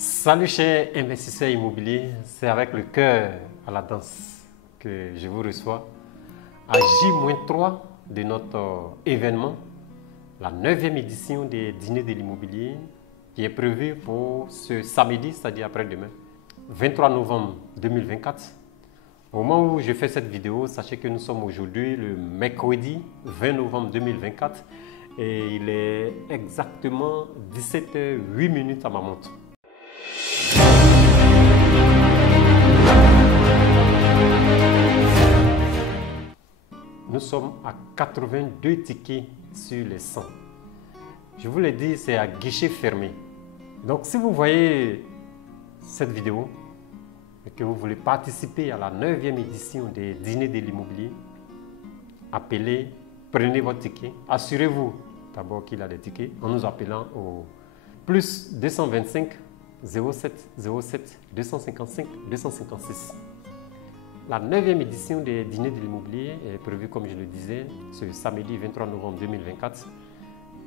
Salut chers investisseurs immobiliers, c'est avec le cœur à la danse que je vous reçois à J-3 de notre événement, la 9e édition des dîners de l'immobilier qui est prévue pour ce samedi, c'est-à-dire après-demain, 23 novembre 2024. Au moment où je fais cette vidéo, sachez que nous sommes aujourd'hui le mercredi 20 novembre 2024 et il est exactement 17h08 à ma montre. Nous sommes à 82 tickets sur les 100. Je vous l'ai dit, c'est à guichet fermé. Donc si vous voyez cette vidéo et que vous voulez participer à la 9e édition des dîners de l'immobilier, appelez, prenez votre ticket. Assurez-vous d'abord qu'il a des tickets en nous appelant au plus 225 07 07 255 256. La 9e édition des dîners de l'immobilier est prévue, comme je le disais, ce samedi 23 novembre 2024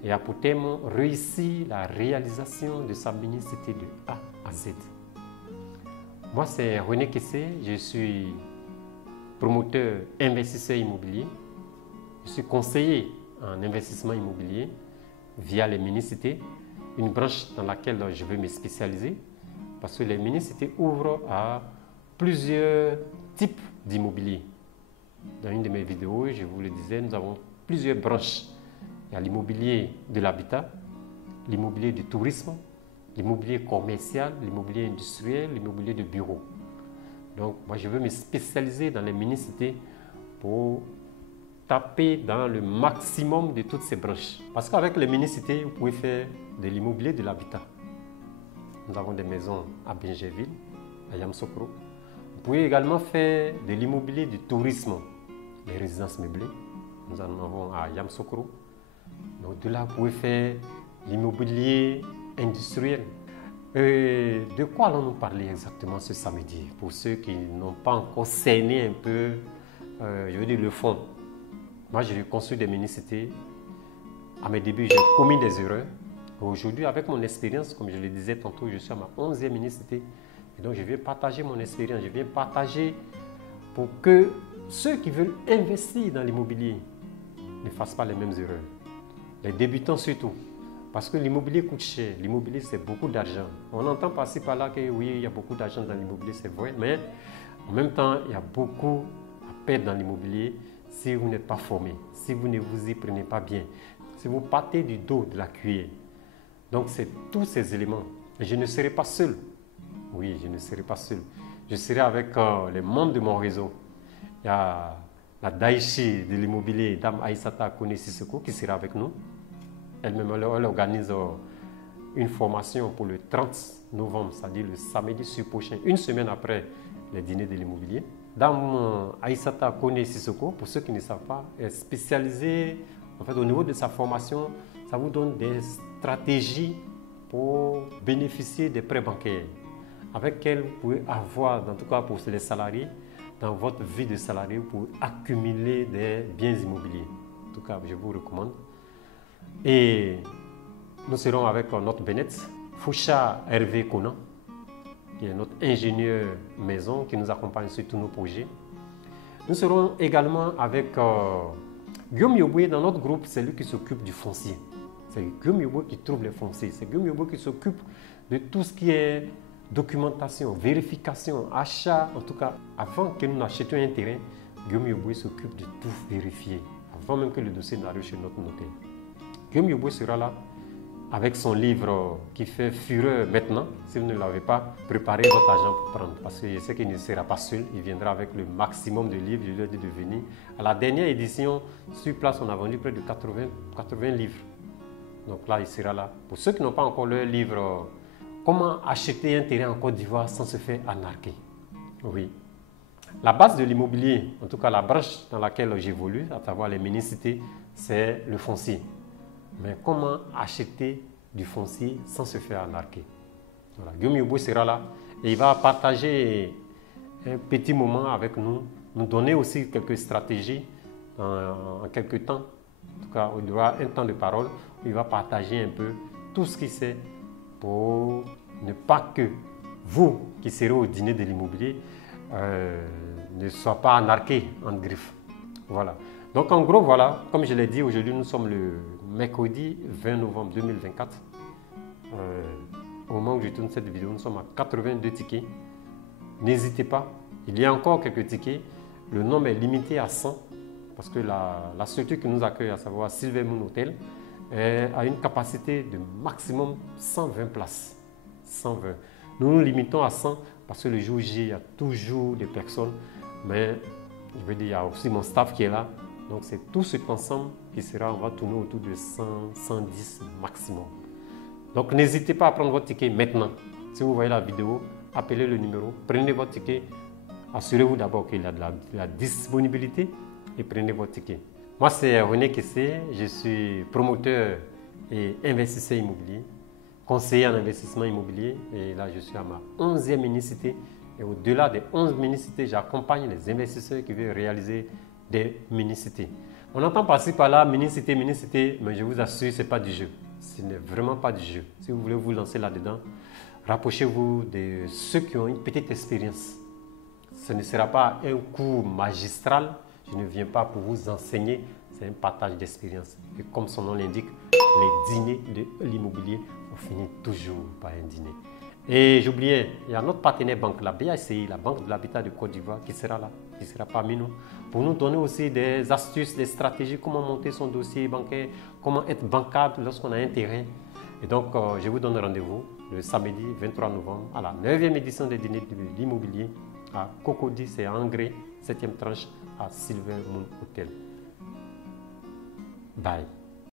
et a pour thème réussir la réalisation de sa mini-cité de A à Z. Moi, c'est René Kessé, je suis promoteur investisseur immobilier, je suis conseiller en investissement immobilier via les mini-cités, une branche dans laquelle je veux me spécialiser parce que les mini-cités ouvrent à plusieurs types d'immobilier. Dans une de mes vidéos, je vous le disais, nous avons plusieurs branches. Il y a l'immobilier de l'habitat, l'immobilier du tourisme, l'immobilier commercial, l'immobilier industriel, l'immobilier de bureau. Donc, moi, je veux me spécialiser dans les mini-cités pour taper dans le maximum de toutes ces branches. Parce qu'avec les mini-cités, vous pouvez faire de l'immobilier de l'habitat. Nous avons des maisons à Bingerville, à Yamsokro. Vous pouvez également faire de l'immobilier du tourisme, les résidences meublées. Nous en avons à Yamsokro. Donc de là, vous pouvez faire l'immobilier industriel. De quoi allons-nous parler exactement ce samedi? Pour ceux qui n'ont pas encore cerné un peu, je veux dire le fond. Moi, j'ai construit des mini-cités. À mes débuts, j'ai commis des erreurs. Aujourd'hui, avec mon expérience, comme je le disais tantôt, je suis à ma 11e mini-cité. Et donc, je viens partager mon expérience, je viens partager pour que ceux qui veulent investir dans l'immobilier ne fassent pas les mêmes erreurs. Les débutants surtout, parce que l'immobilier coûte cher, l'immobilier c'est beaucoup d'argent. On entend par-ci par-là que oui, il y a beaucoup d'argent dans l'immobilier, c'est vrai, mais en même temps, il y a beaucoup à perdre dans l'immobilier si vous n'êtes pas formé, si vous ne vous y prenez pas bien, si vous partez du dos de la cuillère. Donc, c'est tous ces éléments. Et je ne serai pas seul. Oui, je ne serai pas seul. Je serai avec les membres de mon réseau. Il y a la Daichi de l'immobilier, Dame Aïssata Kone-Sissoko, qui sera avec nous. Elle-même, elle organise une formation pour le 30 novembre, c'est-à-dire le samedi prochain, une semaine après les dîners de l'immobilier. Dame Aïssata Kone-Sissoko, pour ceux qui ne savent pas, est spécialisée en fait, au niveau de sa formation. Ça vous donne des stratégies pour bénéficier des prêts bancaires avec lesquels vous pouvez avoir, en tout cas pour les salariés, dans votre vie de salarié, pour accumuler des biens immobiliers. En tout cas, je vous recommande. Et nous serons avec notre Bennett, Foucha Hervé Conan, qui est notre ingénieur maison, qui nous accompagne sur tous nos projets. Nous serons également avec Guillaume Yoboué dans notre groupe, c'est lui qui s'occupe du foncier. C'est Guillaume Yoboué qui trouve les fonciers. C'est Guillaume Yoboué qui s'occupe de tout ce qui est documentation, vérification, achat. En tout cas, avant que nous n'achetions un terrain, Guillaume Yoboué s'occupe de tout vérifier, avant même que le dossier n'arrive chez notre notaire. Guillaume Yoboué sera là avec son livre qui fait fureur maintenant. Si vous ne l'avez pas, préparez votre argent pour prendre. Parce que je sais qu'il ne sera pas seul. Il viendra avec le maximum de livres. Je lui ai dit de venir. À la dernière édition, sur place, on a vendu près de 80 livres. Donc là, il sera là. Pour ceux qui n'ont pas encore leur livre, comment acheter un terrain en Côte d'Ivoire sans se faire arnaquer? Oui. La base de l'immobilier, en tout cas la branche dans laquelle j'évolue, à savoir les mini-cités, c'est le foncier. Mais comment acheter du foncier sans se faire arnaquer? Voilà. Guillaume Yoboué sera là et il va partager un petit moment avec nous, nous donner aussi quelques stratégies en quelques temps. En tout cas, il y aura un temps de parole où il va partager un peu tout ce qu'il sait pour ne pas que vous qui serez au dîner de l'immobilier ne soient pas narqués en griffe. Voilà. Donc en gros, voilà, comme je l'ai dit, aujourd'hui nous sommes le mercredi 20 novembre 2024. Au moment où je tourne cette vidéo, nous sommes à 82 tickets. N'hésitez pas, il y a encore quelques tickets. Le nombre est limité à 100 parce que la structure qui nous accueille, à savoir Silver Moon Hotel, a une capacité de maximum 120 places. 120. Nous nous limitons à 100 parce que le jour J, il y a toujours des personnes, mais je veux dire, il y a aussi mon staff qui est là. Donc c'est tout cet ensemble qui sera, on va tourner autour de 100, 110 maximum. Donc n'hésitez pas à prendre votre ticket maintenant. Si vous voyez la vidéo, appelez le numéro, prenez votre ticket. Assurez-vous d'abord qu'il y a de la disponibilité et prenez votre ticket. Moi c'est René Kessé, je suis promoteur et investisseur immobilier, conseiller en investissement immobilier et là je suis à ma 11e minicité et au-delà des 11 minicités, j'accompagne les investisseurs qui veulent réaliser des minicités. On entend par-ci par-là minicité, mais je vous assure, ce n'est pas du jeu. Ce n'est vraiment pas du jeu. Si vous voulez vous lancer là-dedans, rapprochez-vous de ceux qui ont une petite expérience. Ce ne sera pas un cours magistral. Je ne viens pas pour vous enseigner. C'est un partage d'expérience. Et comme son nom l'indique, les dîners de l'immobilier, on finit toujours par un dîner. Et j'oubliais, il y a notre partenaire banque, la BACI, la Banque de l'Habitat de Côte d'Ivoire, qui sera là, qui sera parmi nous, pour nous donner aussi des astuces, des stratégies, comment monter son dossier bancaire, comment être bancable lorsqu'on a un terrain. Et donc, je vous donne rendez-vous le samedi 23 novembre à la 9e édition des dîners de l'immobilier à Cocody, c'est à Angré, 7e tranche à Silver Moon Hotel. Bye.